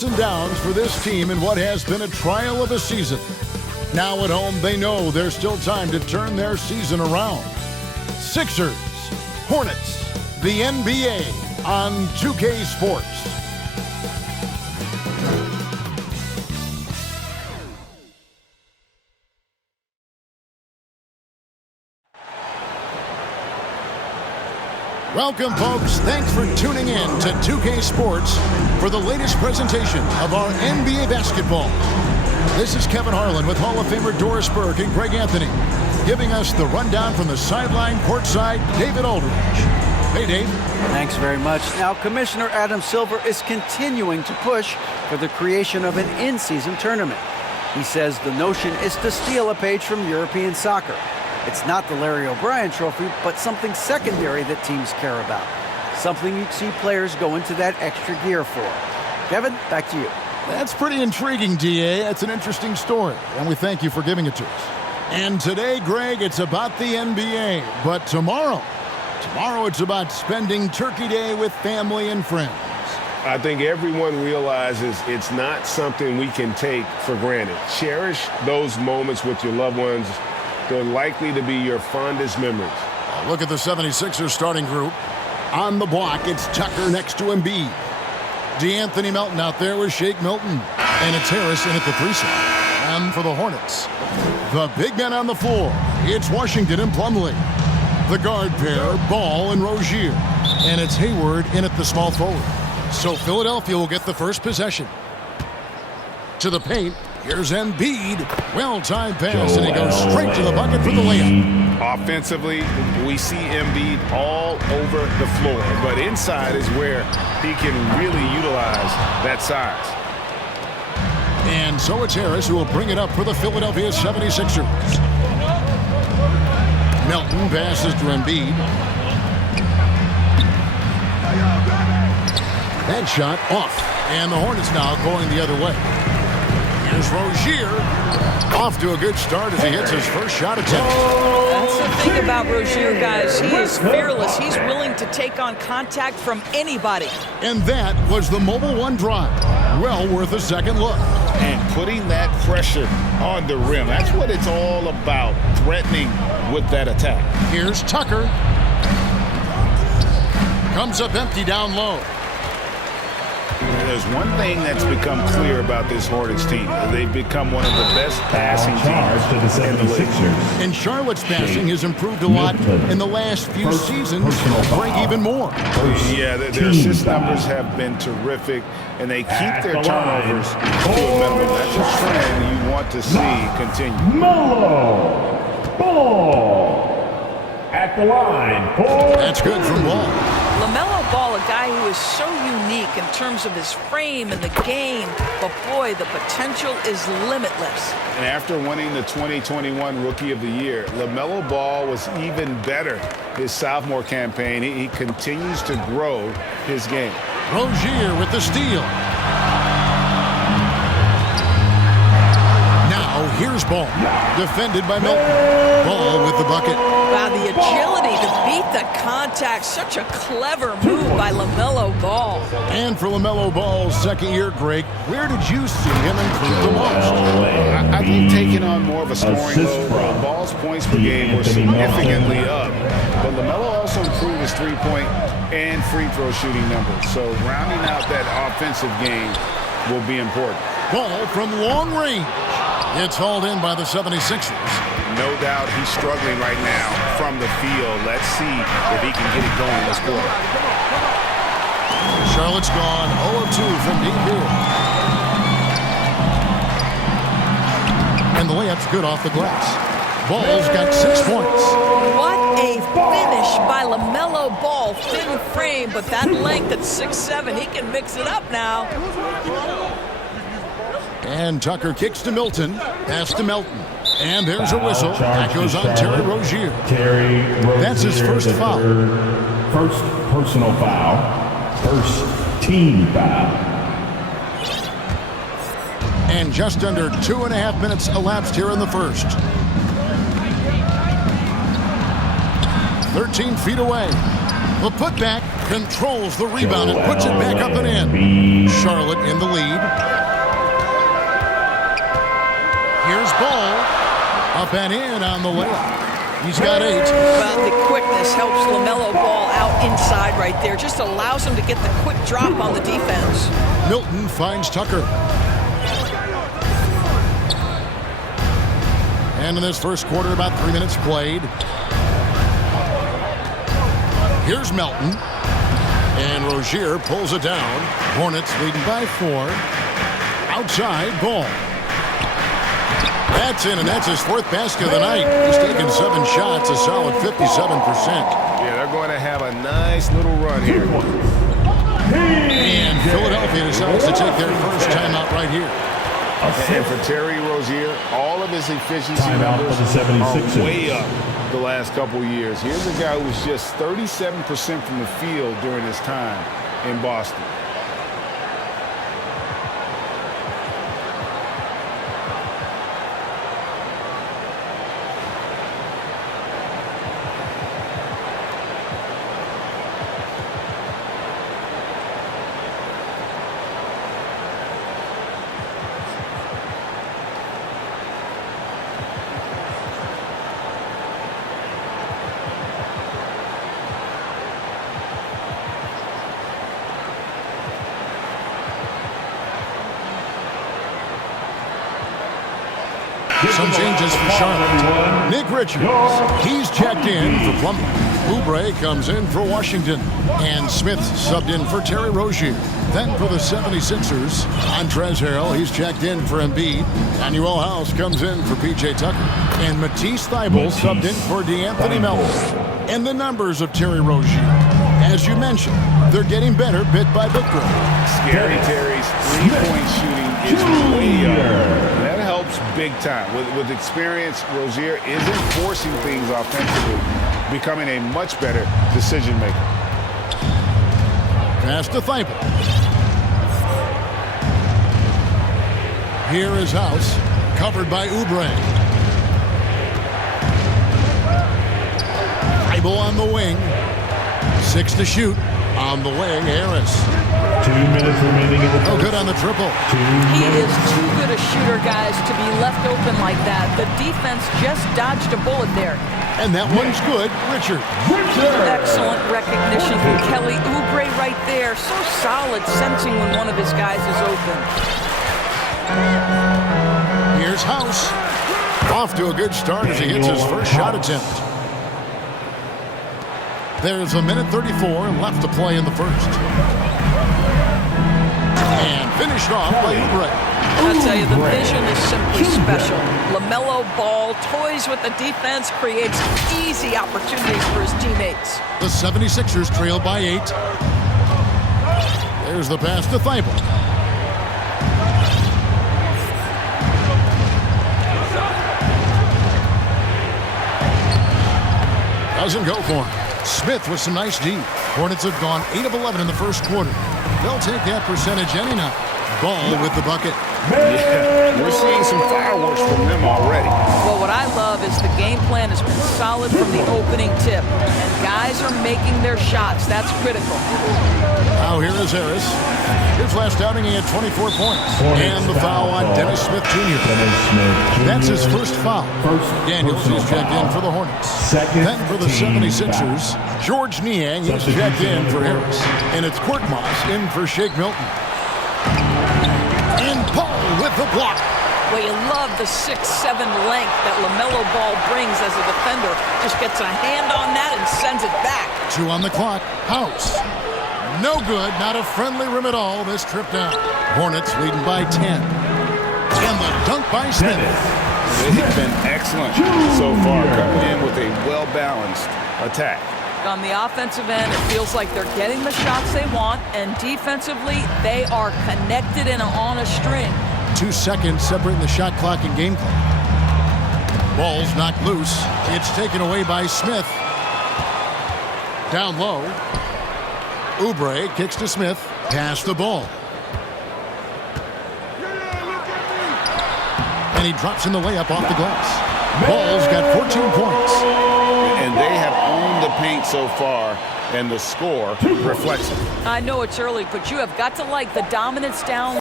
ups and downs for this team in what has been a trial of a season. Now at home, they know there's still time to turn their season around. Sixers, Hornets, the NBA on 2K Sports. Welcome, folks. Thanks for tuning in to 2K Sports for the latest presentation of our NBA basketball. This is Kevin Harlan with Hall of Famer Doris Burke and Greg Anthony, giving us the rundown from the sideline courtside, David Aldridge. Hey, Dave. Thanks very much. Now, Commissioner Adam Silver is continuing to push for the creation of an in-season tournament. He says the notion is to steal a page from European soccer. It's not the Larry O'Brien Trophy, but something secondary that teams care about. Something you'd see players go into that extra gear for. Kevin, back to you. That's pretty intriguing, DA. That's an interesting story, and we thank you for giving it to us. And today, Greg, it's about the NBA. But tomorrow it's about spending Turkey Day with family and friends. I think everyone realizes it's not something we can take for granted. Cherish those moments with your loved ones. They're likely to be your fondest memories. Look at the 76ers starting group. On the block, it's Tucker next to Embiid. DeAnthony Melton out there with Shake Milton. And it's Harris in at the 3 side. And for the Hornets, the big men on the floor, it's Washington and Plumlee. The guard pair, Ball and Rozier. And it's Hayward in at the small forward. So Philadelphia will get the first possession. To the paint, here's Embiid. Well-timed pass, and he goes straight to the bucket for the layup. Offensively, we see Embiid all over the floor, but inside is where he can really utilize that size. And so it's Harris who will bring it up for the Philadelphia 76ers. Melton passes to Embiid. That shot off, and the Hornets now going the other way. Here's Rozier, off to a good start as he hits his first shot attempt. That's the thing about Rozier, guys. He is fearless. He's willing to take on contact from anybody. And that was the Mobile One drive. Well worth a second look. And putting that pressure on the rim. That's what it's all about, threatening with that attack. Here's Tucker. Comes up empty down low. There's one thing that's become clear about this Hornets team. They've become one of the best passing teams in the league. And Charlotte's passing has improved a lot in the last few seasons. Break even more. Yeah, their assist numbers have been terrific, and they keep their turnovers to a minimum. That's a trend you want to see continue. Melo Ball at the line for... That's good from Ball. LaMelo Ball, a guy who is so unique in terms of his frame and the game, but boy, the potential is limitless. And after winning the 2021 Rookie of the Year, LaMelo Ball was even better his sophomore campaign. He continues to grow his game. Rozier with the steal. Now here's Ball, defended by Milton. Ball with the bucket. Wow, the agility to beat the contact. Such a clever move by LaMelo Ball. And for LaMelo Ball's second year, Greg, where did you see him improve the most? I think taking on more of a scoring load. Ball's points per game were significantly up. But LaMelo also improved his three-point and free throw shooting numbers. So rounding out that offensive game will be important. Ball from long range. It's hauled in by the 76ers. No doubt he's struggling right now from the field. Let's see if he can get it going this quarter. Charlotte's gone 0 of 2 from deep here. And the layup's good off the glass. Ball's got 6 points. What a finish by LaMelo Ball. Thin frame, but that length at 6'7", he can mix it up now. And Tucker kicks to Milton. Pass to Melton. And there's a whistle. That goes on Terry Rozier. That's his first foul. First personal foul. First team foul. And just under 2.5 minutes elapsed here in the first. 13 feet away. The putback Controls the rebound and puts it back up and in. Charlotte in the lead. Here's Ball. Up and in on the layup. He's got 8. Well, the quickness helps LaMelo Ball out inside right there. Just allows him to get the quick drop on the defense. Milton finds Tucker. And in this first quarter, about 3 minutes played. Here's Melton. And Rozier pulls it down. Hornets leading by 4. Outside, Ball. That's in, and that's his 4th basket of the night. He's taken 7 shots, a solid 57%. Yeah, they're going to have a nice little run here. And Philadelphia decides to take their first timeout right here. And for Terry Rozier, all of his efficiency numbers are way up the last couple years. Here's a guy who was just 37% from the field during his time in Boston. Some changes for Charlotte. Nick Richards, he's checked in for Plumlee. Oubre comes in for Washington. And Smith subbed in for Terry Rozier. Then for the 76ers, Montrezl Harrell, he's checked in for Embiid. Emmanuel House comes in for P.J. Tucker. And Matisse Thybulle subbed in for DeAnthony Melton. And the numbers of Terry Rozier. As you mentioned, they're getting better bit by bit. Scary Terry's three-point shooting is way up. That helps big time. With experience, Rozier isn't forcing things offensively, becoming a much better decision maker. Pass to Thybulle. Here is House, covered by Oubre. Thybulle on the wing. 6 to shoot. On the wing, Harris. 2 minutes remaining in the No good on the triple. He is too good a shooter, guys, to be left open like that. The defense just dodged a bullet there. And that one's good. Richard. Excellent recognition from Kelly Oubre right there. So solid, sensing when one of his guys is open. Here's House. Off to a good start as he hits his first shot attempt. There's a minute 34 left to play in the first. And finished off by Oubre. I'll tell you, the vision is simply special. LaMelo Ball toys with the defense, creates easy opportunities for his teammates. The 76ers trail by 8. There's the pass to Thybulle. Doesn't go for him. Smith with some nice D. Hornets have gone 8 of 11 in the first quarter. They'll take that percentage any night. Ball with the bucket. Yeah, we're seeing some fireworks from them already. Well, what I love is the game plan has been solid from the opening tip. And guys are making their shots. That's critical. Now here is Harris. His last outing, he had 24 points. And the foul on Dennis Smith Jr. That's his first foul. Daniels is checked in for the Hornets. Then for the 76ers, George Niang is checked in for Harris. And it's Korkmaz in for Shake Milton. And Paul with the block. Well, you love the 6'7" length that LaMelo Ball brings as a defender. Just gets a hand on that and sends it back. 2 on the clock. House. No good. Not a friendly rim at all this trip down. Hornets leading by 10. And the dunk by Smith. They've been excellent so far, coming in with a well-balanced attack. On the offensive end, it feels like they're getting the shots they want, and defensively, they are connected and on a string. 2 seconds separating the shot clock and game clock. Ball's knocked loose. It's taken away by Smith. Down low. Oubre kicks to Smith. Pass the ball. And he drops in the layup off the glass. Ball's got 14 points. And they have owned the paint so far and the score reflects it. I know it's early, but you have got to like the dominance down